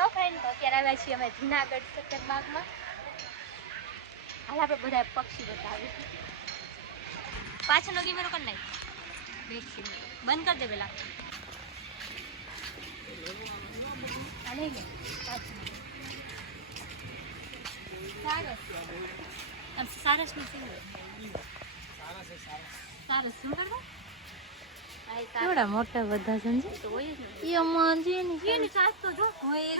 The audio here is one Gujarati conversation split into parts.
હેલો ફ્રેન્ડ, તો અત્યારે આવ્યા છીએ અમે જૂનાગઢ સક્કરબાગમાં. હાલ આપણે બધા પક્ષી બતાવીએ. પાછળનો કેમેરો કરી નાખ. બંધ કરી દે પેલા. સારસ નું સારસ શું કરવા? કેવડા મોટા બધા સમજે ઈ અમાજી ની સાસ તો જો હોય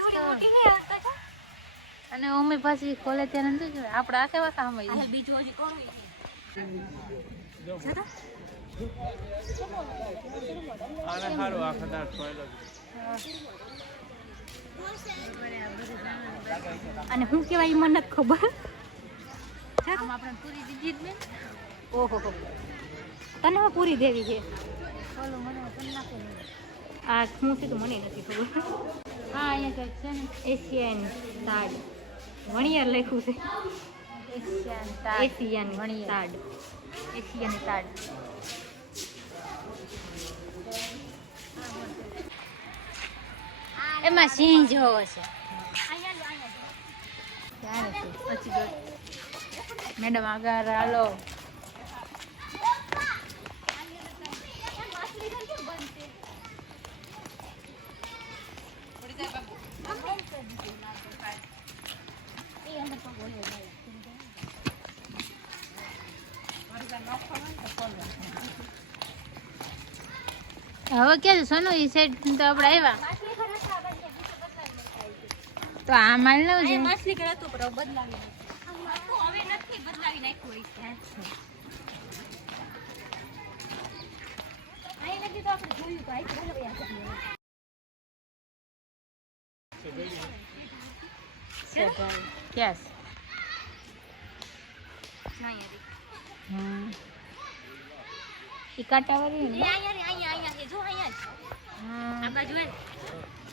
અને ઓમે પાછી ખોલે ત્યારે નથી જો આપણે આ કેવા કામ હોય બીજું હજી કોણ હોય આને હારું આખા છોયલો અને હું કેવાય મને નથી ખબર. આમ આપણે પૂરી દીધી જ ને. ઓહો તને હવે પૂરી દેવી છે. ઓલું મને પણ નાખો આ શું છે તો મને નથી ખબર. હા અહીંયા કંઈક છે ને એશિયન તાડ વણિયાર લખ્યું છે. એશિયન તાડ એશિયન તાડ. એમાં સિંહ જોવો છે મેડમ આગળ હાલો. હવે કે સોનું ઈ સાઈડ તો આપણે આવ્યા તો આ માલ ન છે માછલી કરે તો પર બદલાવી હવે નથી બદલાવી નાખ્યું હોય છે. અહીં નથી તો આપણે જોયું તો આઈ બદલાવી કેસ ઈ કાટાવાળી ને અહીંયા જો અહીંયા આ બાજુ હે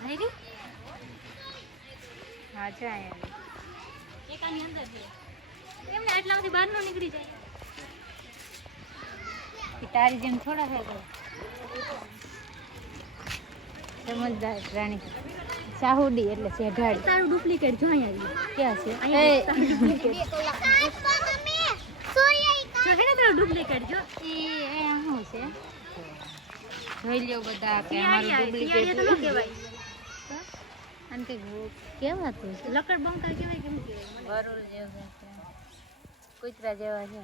અહીં હા છે અહીંયા એક આની અંદર છે એમને આટલામાંથી બહાર નો નીકળી જાય. તારી જેમ થોડા થાય સમજદાર પ્રાણી સાહુડી એટલે શેઢાડી. તારું ડુપ્લિકેટ જો અહીંયા ક્યાં છે જો હે ને તારું ડુપ્લિકેટ જો એ શું છે જોઈ લ્યો બધા કે અમારું તિયાળીએ તો ન ડુપ્લિકેટ કહેવાય. અને કે કેવાતું છે લકડ બંકા કહેવાય કેમ કહેવાય વરુલ જેવું છે કૂતરા જેવા છે.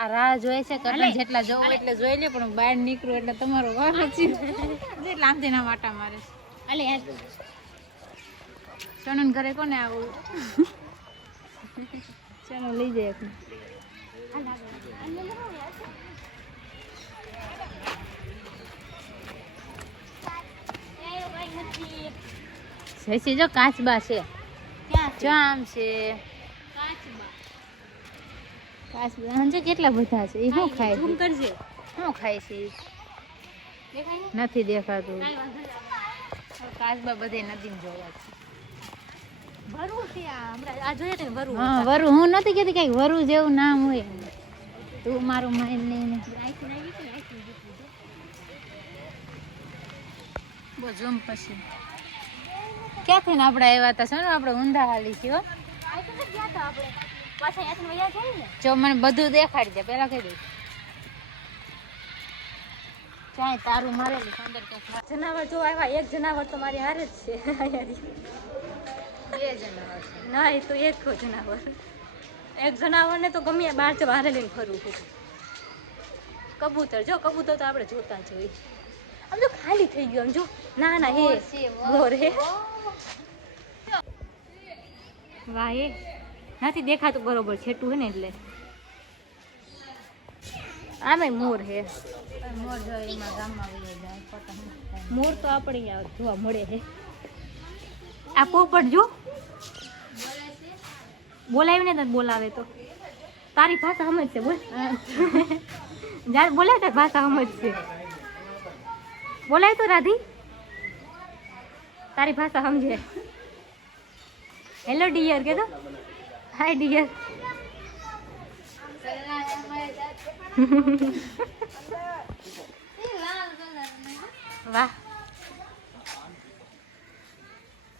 આ રાહ જોઈ છે કે જેટલા જોવું એટલે જોઈ લે પણ બહાર નીકળું એટલે તમારો વારો છે એટલે આમથી ના વાટા મારે છે. અલે યાર સોનન ઘરે કોને આવું ચાલો લઈ જાય એક જો કાચબા છે જો આમ છે કાચબા જો કેટલા બધા છે એ શું ખાય ઝૂમ છે કરજે શું ખાય છે ઈ? દેખાય ને નથી દેખાતું કાઈ વાંધો નહીં. કાચબા બધે નદીમાં જોવા છે. વરુ છે આ હમણાં આ જોઈએ ને વરુ હા વરુ હું નથી કહેતી કઈક વરુ જેવું નામ હોય તું મારું માઇન્ડ લઈને બહુ જોમ પછી ક્યાંથી ને આપણે આવ્યા હતા શું આપણે ઊંધા હાલી છીએ હો. પાછા અહીંયાથી વયા જાય ને જો મને બધું દેખાડી દે પેલા કહી દઉં ચાય તારું મારેલું અંદર કંઈક જનાવર જો આવ્યા એક જનાવર તો મારી હારે જ છે અહીંયાથી. બે જણા છે ના એ તો એક જનાવર એક જનાવરને તો ગમે બહાર જ બહાર લઈને ફરવું હતું. કબૂતર જો કબૂતર તો આપણે જોતા જોઈએ. આમ જો ખાલી થઈ ગયું આમ જો ના ના હે મોર હે વાહ એ નથી દેખાતું બરોબર છેટું હે ને એટલે આમે મોર હે. મોર જો એમાં ગામમાં વયો જાય પતંગ મોર તો આપણે અહીંયા જોવા મળે હે. આ પોપટ જો બોલાવી ને તને બોલાવે તો તારી ભાષા સમજશે બોલ જ્યારે બોલાય તારી ભાષા સમજશે. બોલાય તો રાધી તારી ભાષા સમજે. હેલો ડિયર કે તો હાય ડિયર. વાહ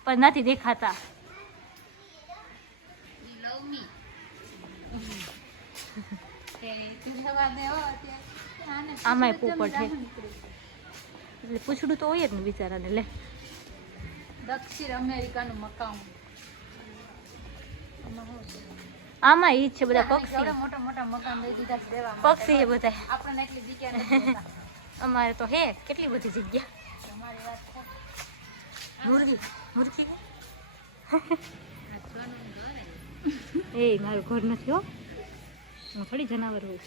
પણ નથી દેખાતા. આમાંય પોપટ છે એટલે પૂછડું તો હોય જ ને બિચારાને. લે દક્ષિણ અમેરિકાનું મકાન. આમાં ઈ જ છે બધા પક્ષી. કેવડા મોટા મોટા મકાન દઈ દીધા છે દેવા. પક્ષી એ બધા. આપણને એટલી જગ્યા નથી હોતા. અમારે તો હે કેટલી બધી જગ્યા. તમારી વાત છે. મુરગી મુરગી આ સોનું ઘર હે. એ મારું ઘર નથી હો, હું થોડી જનાવર હોઉં.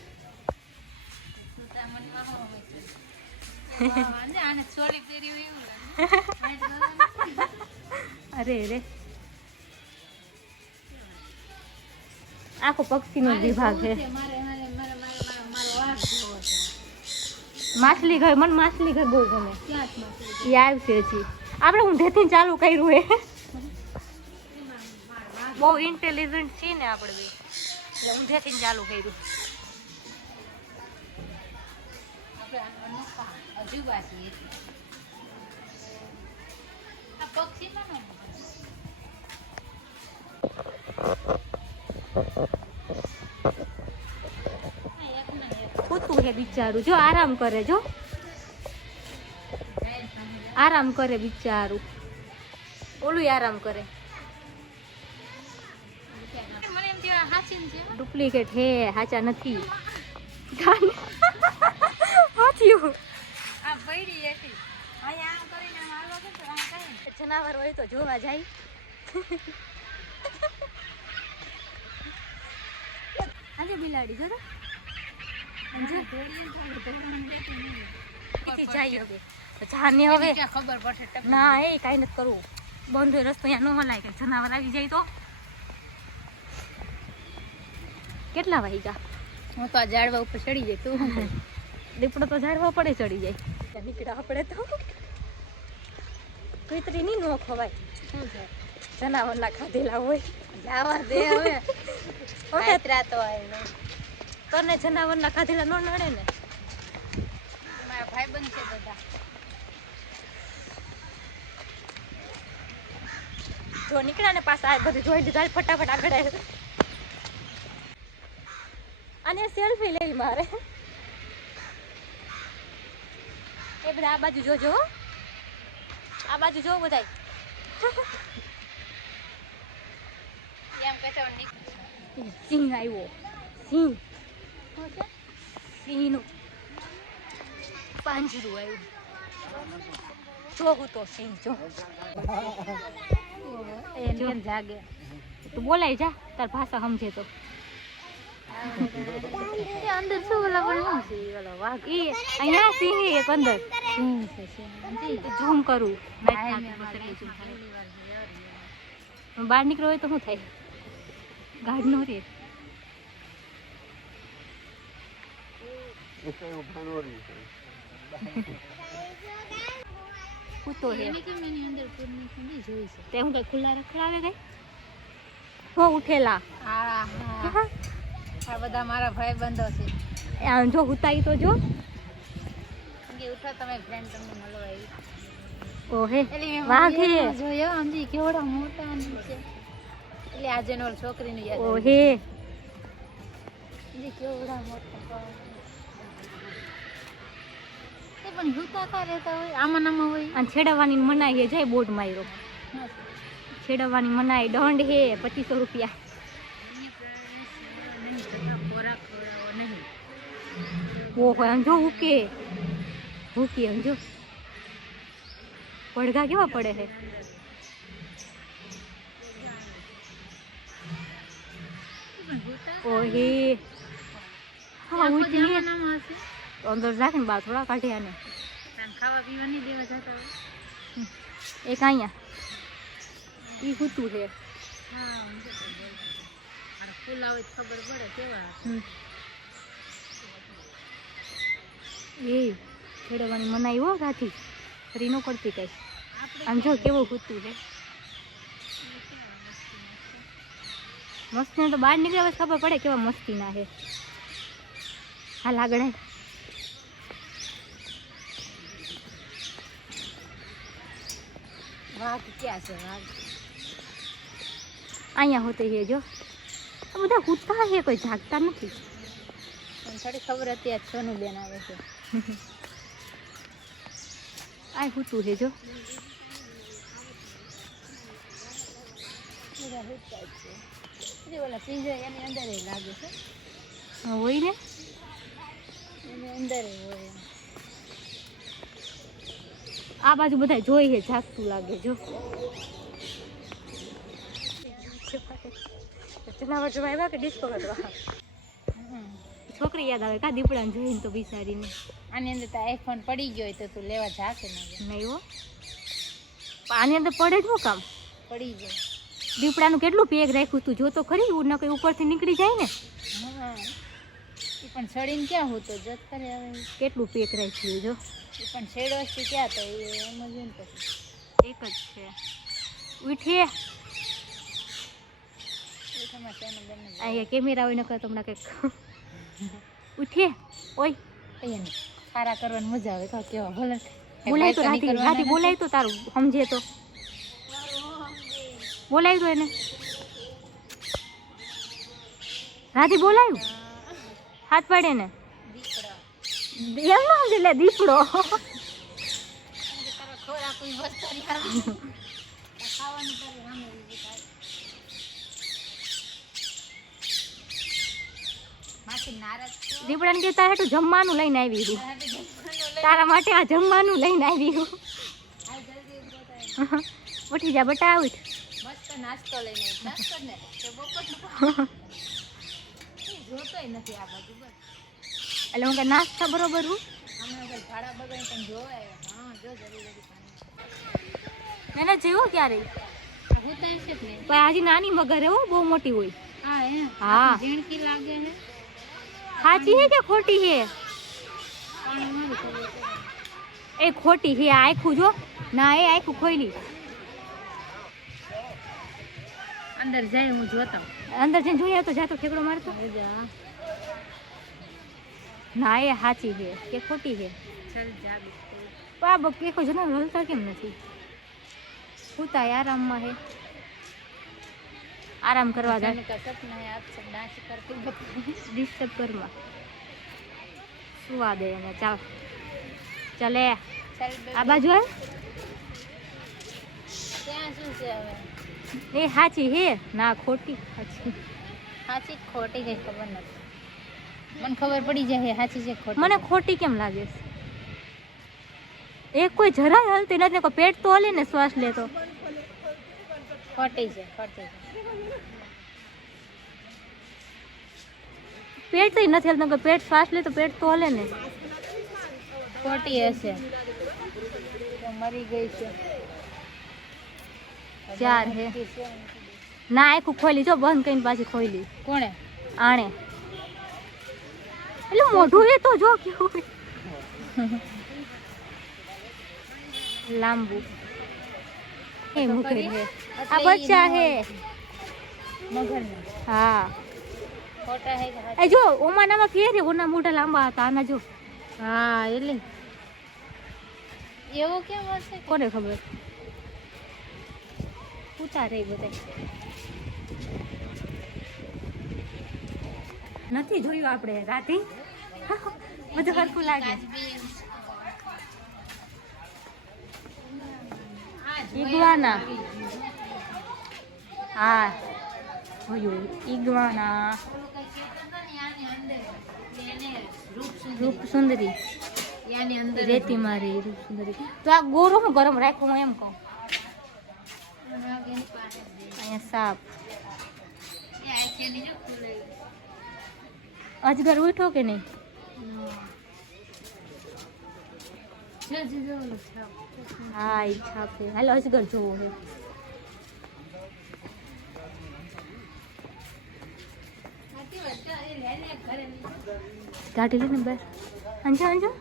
સુતામણીમાં હોય છે. વાહ, આને ચોળી પહેરી હોય એવું લાગે. અરે રે આખો પક્ષીનો જ વિભાગ છે. મારે મારે મારે મારે મારો વાઘ જોવો છે. માછલી ઘર, મને માછલી ઘર બહુ ગમે. ક્યાં જ માછલી? એ આવશે હજી. આપણે ઊંધેથી ચાલુ કર્યું હે. બહુ ઇન્ટેલિજન્ટ છીએ ને આપણે બી, એટલે ઊંધેથી ચાલુ કર્યું. આપણે અનોખા અજુબા છીએ. આ પક્ષીમાં ન કૂતું હે બિચારું, જો આરામ કરે, જો આરામ કરે બિચારું. ઓલું આરામ કરે. મને એમ થયું આ હાચીન છે. ડુપ્લિકેટ હે, હાચા નથી. હાચ્યું. આ પૈડી એથી અહીંયા આમ કરીને આમ હાલવા કે આમ કહે જનાવર હોય તો જોવા જાય. આજે બિલાડી જો તો જાય હવે જાને હવે ક્યાં ખબર પડશે ટપી ના એ કાંઈ નથી કરવું. બંધ હોય રસ્તો અહીંયા ન હલાય કે જનાવર આવી જાય તો. કેટલા વાગ્યા? હું તો આ ઝાડવા ઉપર ચડી જાય તું દીપડો તો ઝાડવા પડે ચડી જાય. નીકળ્યા આપણે તો કુતરી ની નો ખવાય. શું છે જનાવરના ખાધેલા હોય. જવા દે હવે કાતરા તો આવ્યો તને જનાવરના ખાધેલા ન નડે ને. મારા ભાઈબંધ છે બધા. જો નીકળ્યા ને પાછા આ બધું જોઈ લીધા ફટાફટ આગળ આવ્યો. અને સેલ્ફી લઈ મારે. એ બધા આ બાજુ જોજો હો. આ બાજુ જો બધાય. એમ કહેતો સિંહ આવ્યો. સિંહ સિંહનું પાંજરું આવ્યું. જોવું તો સિંહ જો. એમ જાગે તું બોલાય જા, તાર ભાષા સમજે તો. એ અંદર શું ઓલા પણ શું છે ઓલો વાઘ એ અહીંયા સિંહ એક અંદર. સિંહ છે સિંહ ઝૂમ કરું. બહાર નીકળ્યો હોય તો શું થાય? ગાઢ નો રે. કૂતો હે તે હું કઈ ખુલ્લા રખડાવે ગઈ હો ઉઠેલા. આ બધા મારા ભાઈ બંધો છે. આમ જો ઉતાઈ તો જો. કે ઉઠો તમે ફ્રેન્ડ તમને મળવા આવી. ઓહે એટલે વાઘ હે. જોયો આમજી કેવડા મોટા છે. એટલે આજે નો છોકરીને યાદ ઓહે આવી કેવડા મોટા એ પણ હુતા રહેતા હોય આમાં નામાં હોય. અને છેડવવાની મનાઈ હે. જાય બોર્ડ માર્યો. છેડવવાની મનાઈ દંડ હે 2500 રૂપિયા. ઓહો આમ જો હુકે હુકી આમ જો પડઘા કેવા પડે છે. ઓહે હા ઉઠી અંદર રાખીને બહાર થોડા કાઢ્યા ને. ખાવા પીવા નહીં દેવા જતા હોય. એક અહીંયા ઈ હુતું છે. હા ફૂલ આવે ખબર પડે કેવા. એ છેડવાની મનાઈ હો ગાથી ફરી ન પડતી કઈ. આમ જો કેવું હુતું છે. મસ્તી તો બહાર નીકળ્યા પછી ખબર પડે કેવા મસ્તી ના છે. હાલ આગળ વાઘ ક્યાં છે વાઘ? અહીંયા હોતે હે જો આ બધા ઉઠતા હે, કોઈ જાગતા નથી. પણ થોડી ખબર હતી આ સોનું બેન આવે છે. આ હોતું હે જો. બધા હુંતા જ છે. એટલે ઓલા પિંજરા એની અંદર લાગે છે, હોય ને. એની અંદર હોય. આ બાજુ બધા જોઈ હે, જાગતું લાગે જો. જનાવર જોવા આવ્યા કે ડિસ્કો કરવા? છોકરી યાદ આવે કા દીપડાને જોઈને તો બિચારીને. આની અંદર તો આઈફોન પડી ગયો હોય તો તું લેવા જા કે ના જા? નહીં હો, પણ આની અંદર પડે જ શું કામ? પડી જાય. દીપડાનું કેટલું પેગ રાખ્યું તું જો તો ખરી, ન કઈ ઉપરથી નીકળી જાય ને. હા, એ પણ સડીને ક્યાં હોતો જત કરે હવે. કેટલું પેક રાખ્યું જો. એ પણ છેડો છે ક્યાં તો એ એમ જ ને પછી એક જ છે. ઉઠીએ એ તમારે ચેનલ બંને અહીંયા કેમેરા હોય ન કરે તો હમણાં કંઈક. ઉઠીએ ઓય અહીંયા સારા કરવાની મજા આવે તો કેવા ભલે બોલાય તો રાધી, રાધી બોલાય તો તારું સમજે તો. બોલાય તો એને રાધી બોલાયું, હાથ પાડે ને. એમ ન સમજે લે દીપડો. ખોરાક કોઈ વસ્તુ નહીં આવે ખાવાનું તારે સામે બીજું થાય. માસી નારાજ છો? દીપડાને કે તારે હેઠું જમવાનું લઈને આવી છું, તારા માટે આ જમવાનું લઈને આવી છું. હાલ જલ્દી ઉભો થાય. ઉઠી જા બટા, ઉઠ. મસ્ત નાસ્તો લઈને આવી. નાસ્તો જ ને કે બપોરનો જોતોય નથી આ બાજુ બસ. એટલે હું કે નાસ્તા બરોબર હું હમણાં કઈ ભાડા બગાડી પણ જોવા હા જો જલ્દી જલ્દી પાણી એને જેવો ક્યારે હોતા હશે જ ને. પણ હજી નાની મગર હે હો, બહુ મોટી હોય. હા હે હા. ઝીણકી લાગે હે. સાચી હે કે ખોટી હે? પાણી મારું ખબર છે. એ ખોટી હે. આખું જો ના, એ આખું ખોઈલી. અંદર જાય હું જોતા અંદર જઈને જોઈએ તો જાતો ઠેકડો મારતો. ના એ સાચી હે કે ખોટી હે? ચલ જા બી બાબા કે કોઈ જણા હલતા કેમ નથી? ઉતાય આરામમાં હે, આરામ કરવા જાય. का सपना है आपसे डांस करके बताइए. ડિસ્ટર્બ કરમાં સુવા દે એને. ચાલ ચાલે चल આ બાજુ આવે. ત્યાં શું છે હવે? એ સાચી હે ના ખોટી? સાચી. સાચી ખોટી કઈ ખબર નથી. મને ખબર પડી જાય સાચી છે ખોટી. મને ખોટી કેમ લાગે છે? એક કોઈ જરાય હલતી નથી, કોઈ પેટ તો હલે ને શ્વાસ લે તો. ખોટી છે ખોટી છે. પેટ તો નથી હલતું, કોઈ પેટ શ્વાસ લે તો પેટ તો હલે ને. ખોટી હશે તો મરી ગઈ છે. ચાર હે ના, આખું ખોલી જો, બંધ કરીને પાછી ખોલી. કોણે? આણે એટલે મોઢું એ તો જો કેવું લાંબુ. એ મગર હે, આ બચ્ચા હે. મગર ને હા ખોટા હે કે એ જો ઓમાનામાં ફેર હે, ઓના મોઢા લાંબા હતા, આના જો. હા એટલે એવું કેમ હશે? કોને ખબર? ઉતારે બધા નથી જોયું આપણે રાતે. બધું હરખું લાગે. ઈગવાના હા જોયું ઈગવાના. રૂપ સુંદરી રેતી મારી રૂપ સુંદરી. તો આ ગોરો હું ગરમ રાખું હું એમ કહું. અહીંયા સાપ. અજગર ઉઠો કે નહીં? હા એ છાપ છે. હાલો અજગર જોવો છે. કાઢી લે ને બહાર. અંજો અંજો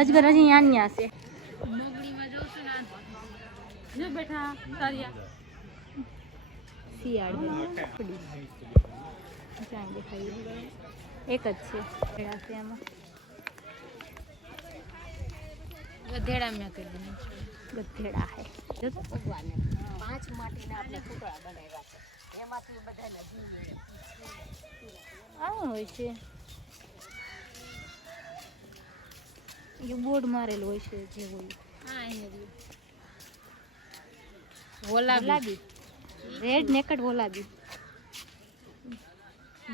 અજગર હજી અહીંયા છે. જો બેઠા સારિયા શિયાળ દેખાય એક જ છે. એમાં ગધેડા મેં કરી દીધું. ગધેડા હે જો તો ભગવાને 5 માટીના આપણે પૂતળા બનાવ્યા છે. એમાંથી બધાના જીવ મળે. આ હોય છે એ બોર્ડ મારેલું હોય છે જે હોય હા અહીંયા ગુલાબી રેડ નેકડ ગુલાબી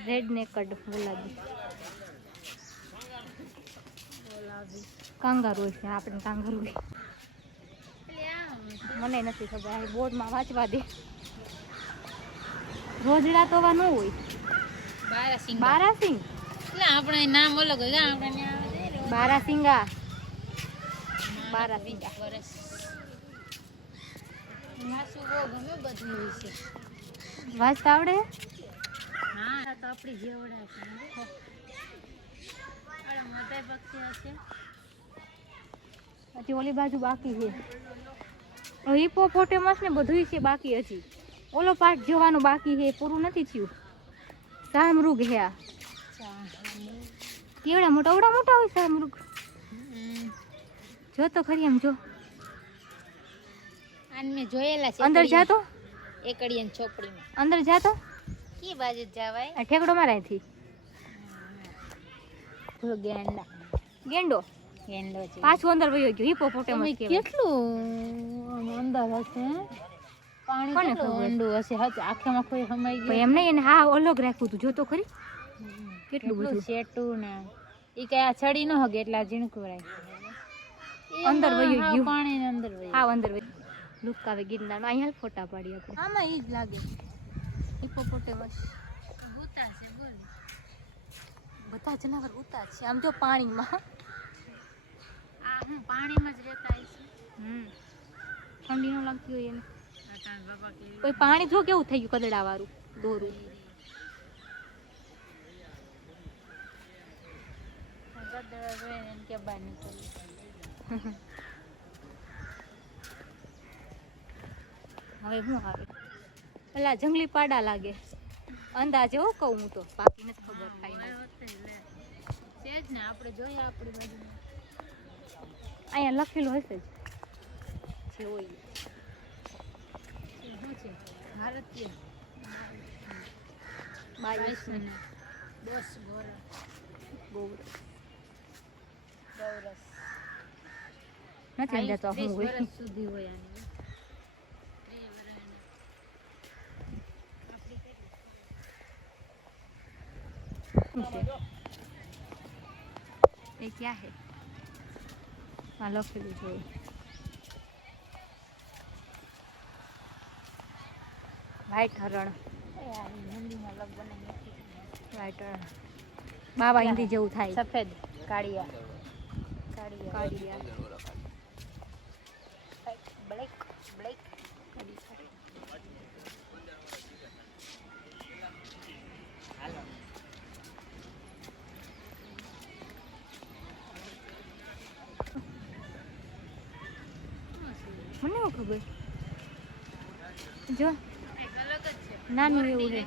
રેડ નેકડ ગુલાબી કાંગારૂ હોય છે આપણે કાંગારૂ મને નથી ખબર આ બોર્ડમાં વાંચવા દે રોજડા તો ન હોય બારાસિંગ. બારાસિંગ એટલે આપણે નામ અલગ હોય આપણે ત્યાં આવે છે બારાસિંગા બારાસિંગા વરસ. માસુ બહુ ગમે બધું હોય છે. વાંચતા આવડે હા તો આપણી જેવડા છે. અરે મોટા પક્ષી હશે. હજી ઓલી બાજુ બાકી છે હિપોપોટેમસ ને બધું છે બાકી હજી ઓલો પાર્ટ જોવાનું બાકી છે પૂરું નથી થયું શાહમૃગ હે આ કેવડા મોટા હોય શાહમૃગ જો તો ખરી એમ જો આને મેં જોયેલા છે અંદર જા તો એકડિયાની ચોપડીમાં. અંદર જા તો કી બાજુ જવાય? આ ઠેકડો મારાય થી ગેંડા ગેંડો ગેંડો છે. પાછું અંદર વયો ગયો હિપોપોટેમસ કહેવાય કેટલું અંદર હશે? પાણી કોને કેટલું ખબર? ઊંડું હશે? આખામાં કોઈ હમાઈ પણ ગયું. એમ નહીં એને હા અલગ રાખ્યું તું જો તો ખરી કેટલું બધું શેટું ને ઈ કઈ આ છડી ન હગે એટલા ઝીણકું રાખ્યું. અંદર વયું હા, ગયું. પાણી ને અંદર વયું. હા અંદર લુક આવે ગિરનાર અહીંયા ફોટા પાડી આપણે આમાં ઈ જ લાગે હિપોપોટેમસ ભૂતા છે બોલ. બધા જનાવર ઉતા છે આમ જો પાણીમાં આ હું પાણીમાં જ રહેતા હશે. ઠંડી ન લાગતી હોય એને અટાણ બાપા કે કોઈ પાણી જો કેવું થઈ ગયું કદડા વાળું દોરું ગદડા જોઈને એમ કે બહાર નીકળી. હવે શું આવે પેલા જંગલી પાડા લાગે અંદાજે હો કહું હું તો બાકી નથી ખબર થાય છે જ ને આપણે જોઈએ આપણી બાજુ. અહીંયા લખેલું હશે જ જે હોય શું છે? ભારતીય 22 ને 10 ગોર ગૌરવ ગૌરસ નથી અંદાજો શું હોય વર્ષ સુધી હોય આની. શું છે એ ક્યાં હે આ લખેલું જોયું વ્હાઈટ હરણ હિન્દીમાં લગ્ન નથી. વ્હાઈટ હરણ બાબા હિન્દી જેવું થાય સફેદ કાળિયા કાળિયા બ્લેક બ્લેક મને શું ખબર જો અલગ જ છે. નાનું એવું છે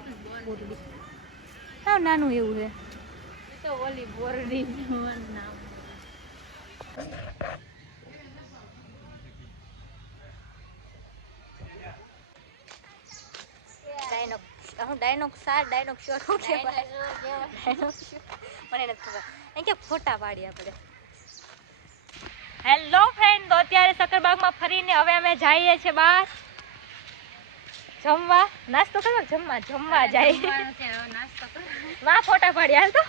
બોરડી હા નાનું એવું છે તો ઓલી બોરડી નામ ડાયનોક શોટ મને નથી ખબર એમ કે ફોટા પાડી આપણે હેલો ફ્રેન્ડ તો અત્યારે સકરબાગમાં ફરીને હવે અમે જઈએ છીએ બહાર જમવા નાસ્તો કરવા જમવા જાય નાસ્તો કરો. માં ફોટા પાડી હાલ તો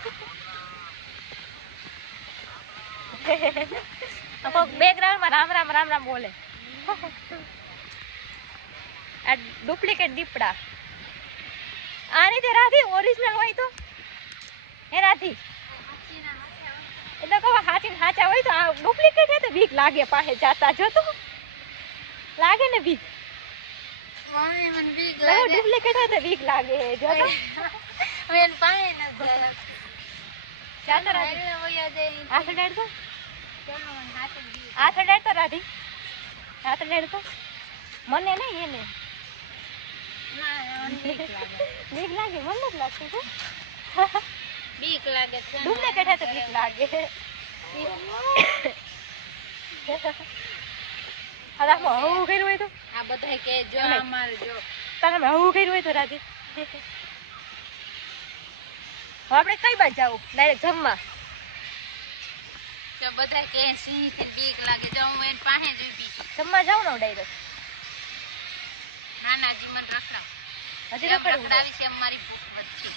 બેકગ્રાઉન્ડમાં રામ રામ રામ રામ બોલે આ ડુપ્લિકેટ દીપડા આ રીતે રાધી ઓરિજિનલ હોય તો એ રાધી એટલે કહો હાચી હાચા હોય તો આ ડુપ્લિકેટ હે તો બીક લાગે પાસે જાતા જો તો લાગે ને બીક મમ્મી મને બીક ડુપ્લિકેટ હોય તો બીક લાગે જો તો મને પાણી ન જાય. જાતા રાધી એટલે વયા જાય. હાથ અડાડ તો ચાલો મને હાથ જ દીધો. હાથ અડાડ તો રાધી હાથ અડાડ તો મને નહીં એને ના, મને બીક લાગે. બીક લાગે મને નથી લાગતું તો બીક લાગે છે. ડુપ્લિકેટ હે તો બીક લાગે હવે આમાં હવું કર્યું હોય તો આ બધાય કે જો એમ નહીં. અમારે જો તારે હવું કર્યું હોય તો રાતે હવે આપણે કઈ બાજુ જાવું ડાયરેક્ટ જમવા તો બધાય કે સિંહ થી બીક લાગે જો હું એની પાસે જ ઊભી છું. જમવા જાવ ને ડાયરેક્ટ નાનાજી મને રખડાવ હજી જેમ રખડવું છે. રખડાવી છે એમ મારી ભૂખ વધશે